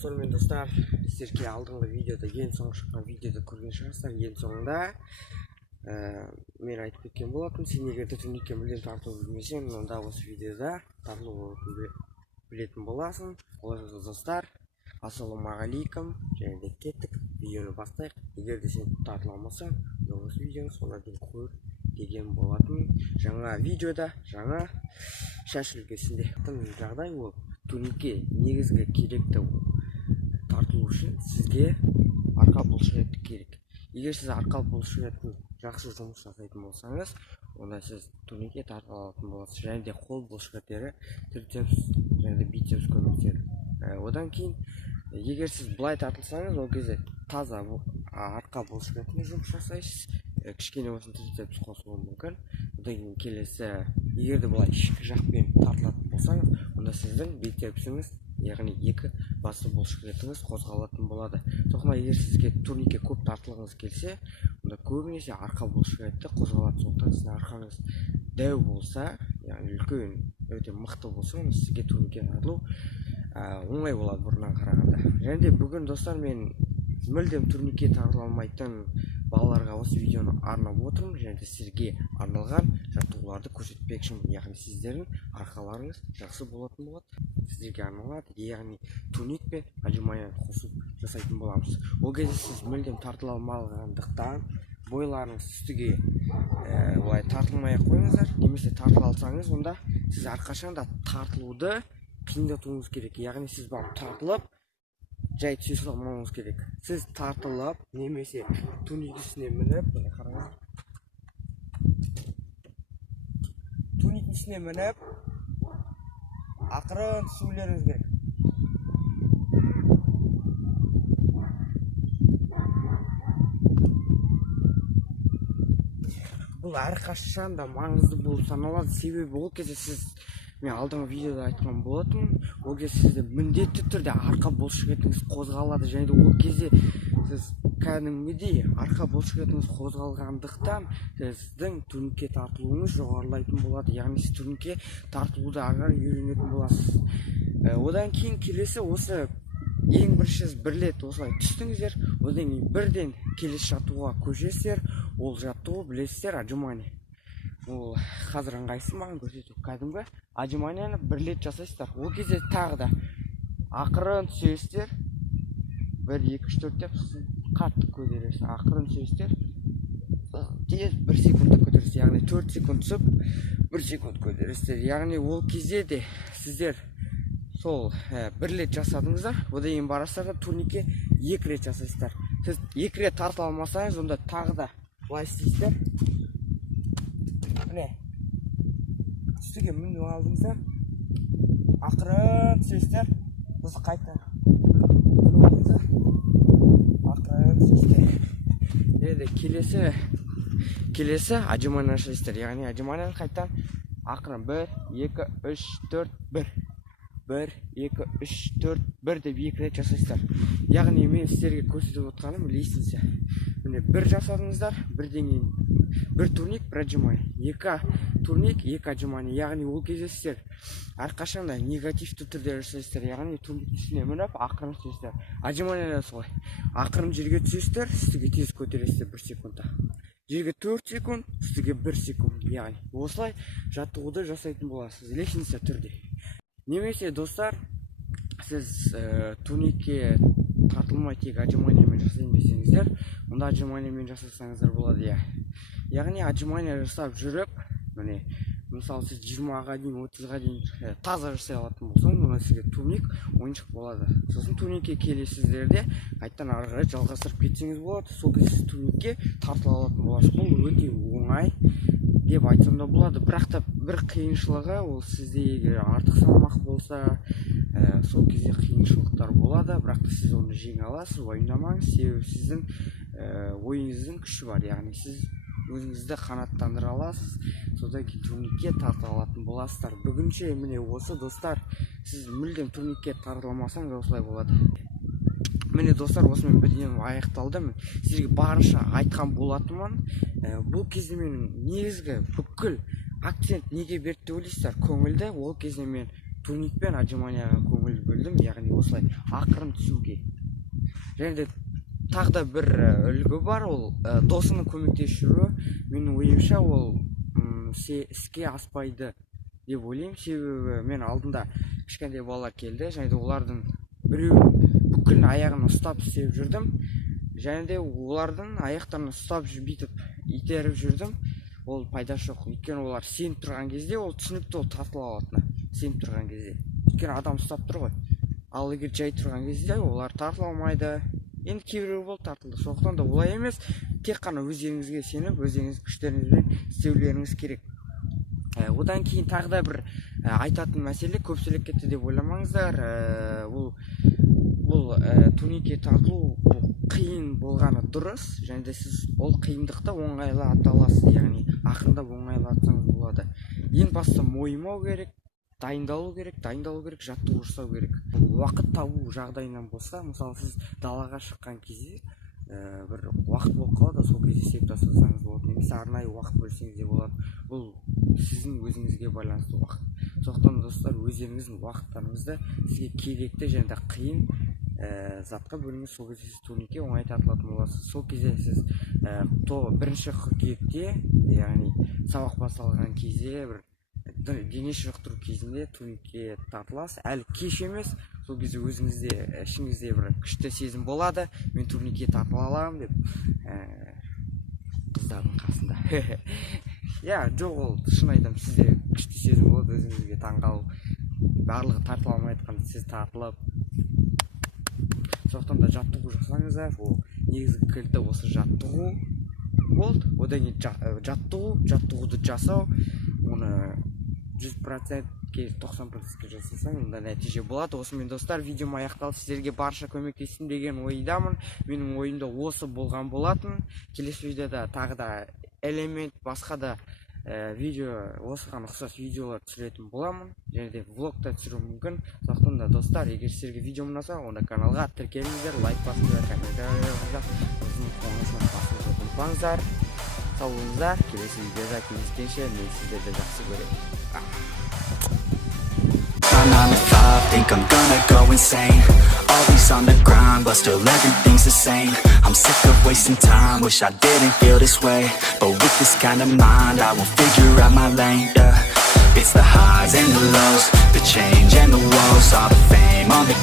Сонымен достар, сіздерге алдыңғы видеода ең соңғы шыққан видеода көрген шығарсыздар. Ең соңында мен айтып кеткен болатын, сен егер де Турникке мүлдем тартылу білмесең, онда осы видеода тартылу білетін боласың. Оларыңыз достар, ассалаумағалейкум, және де кеттік, видеоны бастайық. Егер де сен тартыла алмасаң, осы видеоны соңына дейін көр деген болатын. Жаңа видеода жаңа шаш үлгісінде жағдай ол Турникке негізгі керекті тартылу үшін сізге арқа бұлшықеті керек. Егер сіз арқа бұлшықетін жақсы жұмыс жасайтын болсаңыз, онда сіз Турникке тартыла алатын боласыз. Және де қол бұлшықеттері, трицепс және де бицепс көмектері. Одан кейін, егер сіз былай тартылсаңыз, ол кезде таза арқа бұлшықетіне жұмыс жасайсыз. Кішкене болсын трицепс қосылуы мүмкін. Одан кейін келесі, егер де былай ішкі жақпен тартылатын болсаңыз, онда сіздің бицепсіңіз, яғни екі басты бұлшықетіңіз қозғалатын болады. Сондықтан егер сізге Турникке көп тартылғыңыз келсе, онда көбінесе арқа бұлшықеті қозғалады. Сондықтан сіздің арқаңыз дәу болса, яғни үлкен, өте мықты болса, онда сізге Турникке тартылу оңай болады бұрыннан қарағанда. Және де бүгін достар, мен мүлдем Турникке тартыла алмайтын балаларға осы видеоны арнап отырмын. Және де сізге арналған жаттығуларды көрсетпекшімін. Яғни сіздердің арқаларыңыз жақсы болатын болады. Сіздерге арналады, яғни Турникпен отжиманияны қосып жасайтын боламыз. Ол кезде сіз мүлдем тартыла алмағандықтан бойларыңыз үстіге олай тартылмай қойыңыздар. Немесе тартыла алсаңыз, онда сіз әрқашан да тартылуды қиындатуыңыз керек. Яғни сіз барып тартылып жай түсе салмауыңыз керек. Сіз тартылып немесе Турникке мініп, Турникке мініп ақырын түсулеріңіз керек. Бұл әрқашан да маңызды болып саналады. Себебі ол кезде сіз, мен алдыңғы видеода айтқан болатынмын, ол кезде сізде міндетті түрде арқа бұлшықетіңіз қозғалады. Және де ол кезде сіз кәдімгідей арқа бұлшықетіңіз қозғалғандықтан сіздің Турникке тартылуыңыз жоғарылайтын болады. Яғни сіз Турникке тартылуды ары үйренетін боласыз. Одан кейін келесі осы ең бірінші бір рет осылай түстіңіздер, одан кейін бірден келесі жаттығуға көшесіздер. Ол жаттығу білесіздер, отжимания. Ол қазір ыңғайсыз маған көрсету. Кәдімгі отжиманияны бір рет жасайсыздар. Ол кезде тағы да ақырын түсесіздер. 1, 2, 3, 4 деп қатты көтересіз. Ақырын түсесіздер. Тез 1 секундта көтересіз. Яғни 4 секунд түсіп, 1 секунд көтересіздер. Яғни ол кезде де сіздер сол бір рет жасадыңыздар. Одан кейін барасыздар да Турникке 2 рет жасайсыздар. Сіз 2 рет тартыла алмасаңыз, онда тағы да былай істейсіздер. Міне, үстіге мініп алдыңыздар, ақырын түсесіздер, осы қайтадан мініп алдыңыздар, ақырын түсесіздер. Және келесі отжимания жасайсыздар. Яғни отжиманияны қайтадан ақырын 1, 2, 3, 4, 1. 1, 2, 3, 4, 1 деп 2 рет жасайсыздар. Яғни мен сіздерге көрсетіп отқаным, білесіңіздер. Міне, 1 жасадыңыздар, бірден кейін 1 турник, 1 отжимания. 2 турник, 2 отжимания. Яғни ол кезде сіздер әрқашанда негативті түрде жасайсыздар. Яғни Турниктің үстіне мініп, ақырын түсесіздер. Отжимания да солай. Ақырын жерге түсесіздер, үстіге тез көтересіздер 1 секундта. Жерге 4 секунд, үстіге 1 секунд. Яғни осылай жаттығуды жасайтын боласыз. Лесница түрде. Немесе достар, сіз Турникке тартылмай тек отжиманиямен жасайын десеңіздер, онда отжиманиямен жасасаңыздар болады. Яғни отжимания жасап жүріп, мысалы сіз 20-ға дейін, 30-ға дейін таза жасай алатын болсаң, онда сізге Турник ойыншық болады. Сосын Турникке келесіздер де қайттан ары қарай жалғастырып кетсеңіз болады. Сол кезде сіз Турникке тартыла алатын боласыз. Бұл өте оңай деп айтсам да болады. Бірақ та бір қиыншылығы, ол сізде егер артық салмақ болса, сол кезде қиыншылықтар болады. Бірақ та сіз оны жеңе аласыз, уайымдамаңыз. Себебі сіздің ойыңыздың күші бар. Яғни сіз өзіңізді қанаттандыра аласыз. Содан кейін Турникке тарта алатын боласыздар. Бүгінше міне осы достар, сіз мүлдем Турникке тартыламасаңыз осылай болады. Міне достар, осымен видеом аяқталды. Сіздерге барынша айтқан болатынмын. Бұл кезде менің негізгі бүкіл акцент неге берді деп ойлайсыздар? Көңілді. Ол кезде мен турник пен отжиманияға көңіл бөлдім, яғни осылай ақырын түсуге. Және де тағы да бір үлгі бар, ол досыңның көмектесуі. Менің ойымша ол іске аспайды деп ойлаймын. Себебі мен алдында кішкентай балалар келді, және де олардың біреуін бүкіл аяғын ұстап істеп жүрдім, және де олардың аяқтарын ұстап бүйтіп итеріп жүрдім. Ол пайдасы жоқ. Өйткені олар сеніп тұрған кезде ол түсінікті, ол тартылып алатыны. Сеніп тұрған кезде. Өйткені адам ұстап тұр ғой. Ал егер жай тұрған кезде олар тартыла алмайды. Енді кейбіреу болып тартылды. Сондықтан да олай емес. Тек қана өздеріңізге сеніп, өздеріңіз күштеріңізбен істеулеріңіз керек. Одан кейін тағы да бір айтатын мәселе, көпшілік кетті деп ойламаңыздар. Бұл турникке тартылу қиын болғаны дұрыс, және де сіз ол қиындықты оңайлы ата аласыз, яғни ақырындап оңайлатсаңыз болады. Ең басты мойымау керек, дайындалу керек, жаттығу жасау керек. Уақыт табу жағдайынан болса, мысалы сіз далаға шыққан кезде бір уақыт болып қалады, сол кезде істеп тастасаңыз болады, немесе арнайы уақыт бөлсеңіз де болады. Бұл сіздің өзіңізге байланысты уақыт. Сондықтан достар, өздеріңіздің уақыттарыңызды сізге керекті және де қиын затқа бөліңіз. Сол кезде сіз турникке оңай тартылатын боласыз. Сол кезде сіз бірінші қыркүйекте, яғни сабақ басталған кезде, бір дене шынықтыру кезінде турникке тартыласыз. Әлі кеш емес, сол кезде өзіңізде ішіңізде бір күшті сезім болады, мен турникке тартыла аламын деп, қыздардың қасында. Жоқ, ол шын айтамын, сізде күшті сезім болады, өзіңізге таңғалып, барлығы тартыла алмай жатқанда сіз тартылып. Сондықтан да жаттығу жасаңыздар. Ол негізгі кілті осы жаттығу болды. Одан кейін жаттығуды жасау, оны 100%-ке 90%-ке жасасаң, онда нәтиже болады. Осымен достар, видеом аяқталды. Сіздерге барша көмектестім деген ойдамын. Менің ойымда осы болған болатын. Келесі видеода тағы да элемент, басқа да видео, осыған ұқсас видеолар түсіретін боламын, және де влогта түсіру мүмкін. Сондықтан да достар, егер сіздерге видео ұнаса, онда каналға тіркеліңіздер, лайк басыңыздар, комментарий жазыңыздар, өзіңіздің қолыңызбен басуды ұмытпаңыздар. Сау болыңыздар. Келесі видеода кездескенше мен сіздерді жақсы көремін. Think I'm gonna go insane. Always on the grind, but still everything's the same. I'm sick of wasting time, wish I didn't feel this way. But with this kind of mind, I will figure out my lane, yeah. It's the highs and the lows, the change and the woes, all the fame on the